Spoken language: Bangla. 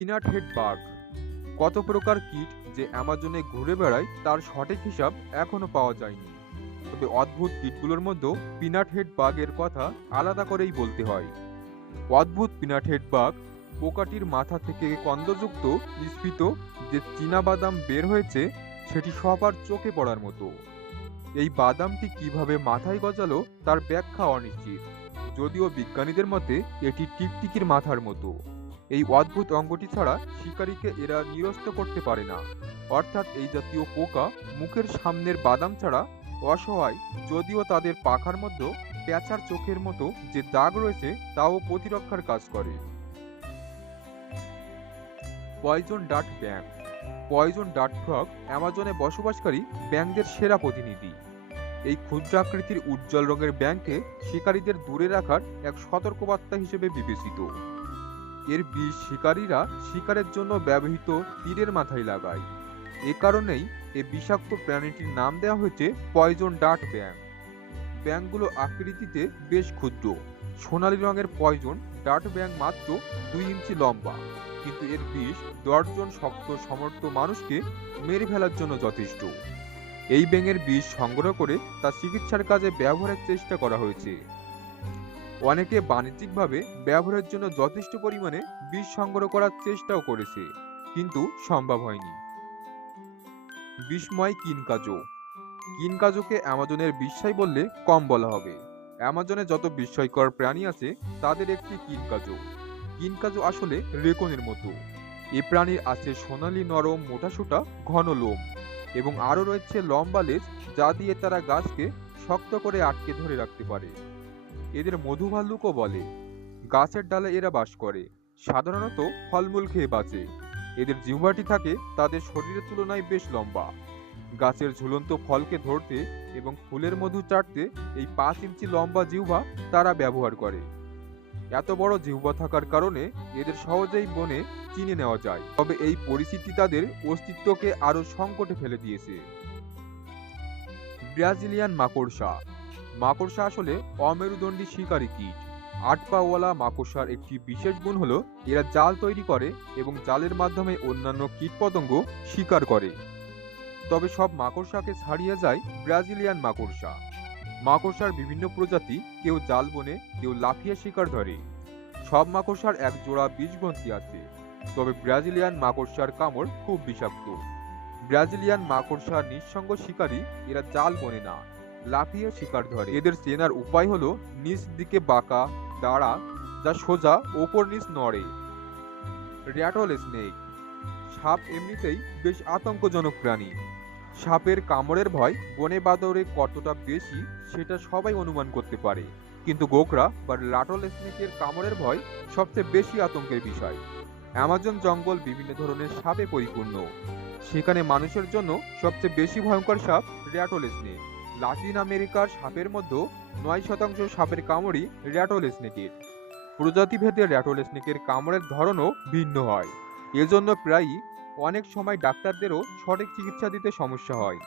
পিনাট হেড বাগ কত প্রকার কীট যে অ্যামাজনে ঘুরে বেড়ায় তার সঠিক হিসাব এখনও পাওয়া যায়নি। তবে অদ্ভুত কীটগুলোর মধ্যেও পিনাট হেড বাগের কথা আলাদা করেই বলতে হয়। অদ্ভুত পিনাট হেড বাগ পোকাটির মাথা থেকে কন্দযুক্ত স্ফীত যে বাদাম বের হয়েছে সেটি সবার চোখে পড়ার মতো। এই বাদামটি কীভাবে মাথায় গজালো তার ব্যাখ্যা অনিশ্চিত। যদিও বিজ্ঞানীদের মতে এটি টিকটিকির মাথার মতো। এই অদ্ভুত অঙ্গটি ছাড়া শিকারীকে এরা নিরস্ত করতে পারে না। অর্থাৎ এই জাতীয় পোকা মুখের সামনের বাদাম ছাড়া অসহায়, যদিও তাদের পাখার মধ্যে পেঁচার চোখের মতো যে দাগ রয়েছে তাও প্রতিরক্ষার কাজ করে। পয়জন ডাট ব্যাং পয়জন ডাট ফ্রগ অ্যামাজনে বসবাসকারী ব্যাংদের সেরা প্রতিনিধি। এই ক্ষুদ্রাকৃতির উজ্জ্বল রঙের ব্যাংকে শিকারীদের দূরে রাখার এক সতর্কবার্তা হিসেবে বিবেচিত। এর বিষ শিকারীরা শিকারের জন্য ব্যবহৃত তীরের মাথায় লাগায়। এ কারণেই এ বিষাক্ত প্রাণীটির নাম দেওয়া হয়েছে পয়জন ডাট ব্যাং ব্যাংগুলো আকৃতিতে বেশ ক্ষুদ্র। সোনালী রঙের পয়জন ডাট ব্যাং মাত্র দুই ইঞ্চি লম্বা। কিন্তু এর বিষ দশজন শক্ত সমর্থ মানুষকে মেরে ফেলার জন্য যথেষ্ট। এই ব্যাঙের বিষ সংগ্রহ করে তা চিকিৎসার কাজে ব্যবহারের চেষ্টা করা হয়েছে। অনেকে বাণিজ্যিকভাবে ব্যবহারের জন্য যথেষ্ট পরিমাণে বিষ সংগ্রহ করার চেষ্টাও করেছে, কিন্তু সম্ভব হয়নি। বিস্ময় কিনকাজো কিনকাজোকে অ্যামাজনের বিস্ময় বললে কম বলা হবে। অ্যামাজনে যত বিস্ময়কর প্রাণী আছে, তাদের একটি কিনকাজো কিনকাজো আসলে রেকনের মতো। এ প্রাণীর আছে সোনালী, নরম, মোটাসোটা, ঘন লোম এবং আরও রয়েছে লম্বা লেজ যা দিয়ে তারা গাছকে শক্ত করে আটকে ধরে রাখতে পারে। এদের মধু ভাল্লুকও বলে। গাছের ডালে এরা বাস করে। সাধারণত ফলমূল খেয়ে বাঁচে। এদের জিহ্বাটি থাকে তাদের শরীরের তুলনায় বেশ লম্বা। গাছের ঝুলন্ত ফলকে ধরতে এবং ফুলের মধু চাটতে এই পাঁচ ইঞ্চি লম্বা জিহ্বা তারা ব্যবহার করে। এত বড় জিহ্বা থাকার কারণে এদের সহজেই বনে চিনে নেওয়া যায়। তবে এই পরিস্থিতি তাদের অস্তিত্বকে আরও সংকটে ফেলে দিয়েছে। ব্রাজিলিয়ান মাকড়সা মাকড়সা আসলে অমেরুদণ্ডী শিকারী কীট। আট পাওয়ালা মাকড়সার একটি বিশেষ গুণ হলো, এরা জাল তৈরি করে এবং জালের মাধ্যমে অন্যান্য কীটপতঙ্গ শিকার করে। তবে সব মাকড়সাকে ছাড়িয়ে যায় ব্রাজিলিয়ান মাকড়সা। মাকড়সার বিভিন্ন প্রজাতি কেউ জাল বনে, কেউ লাফিয়ে শিকার ধরে। সব মাকড়সার এক জোড়া বীজগ্রন্থি আছে। তবে ব্রাজিলিয়ান মাকড়সার কামড় খুব বিষাক্ত। ব্রাজিলিয়ান মাকড়সার নিঃসঙ্গ শিকারী, এরা জাল বনে না। লাফিয়ে শিকার ধরে। এদের চেনার উপায় হলো নিচ দিকে বাঁকা দাঁড়া যা সোজা ওপর নিচ নড়ে। Rattlesnake. সাপ এমনিতেই বেশ আতঙ্কজনক প্রাণী। সাপের কামড়ের ভয় বনে বাদরে কতটা বেশি সেটা সবাই অনুমান করতে পারে। কিন্তু গোকরা বা লাটল স্নেকের কামড়ের ভয় সবচেয়ে বেশি আতঙ্কের বিষয়। অ্যামাজন জঙ্গল বিভিন্ন ধরনের সাপে পরিপূর্ণ। সেখানে মানুষের জন্য সবচেয়ে বেশি ভয়ঙ্কর সাপ র্যাটল স্নেক। লাতিন আমেরিকার সাপের মধ্যে নয় শতাংশ সাপের কামড়ই র্যাটল স্নেকের প্রজাতিভেদে র্যাটল স্নেকের কামড়ের ধরনও ভিন্ন হয়। এজন্য প্রায়ই অনেক সময় ডাক্তারদেরও সঠিক চিকিৎসা দিতে সমস্যা হয়।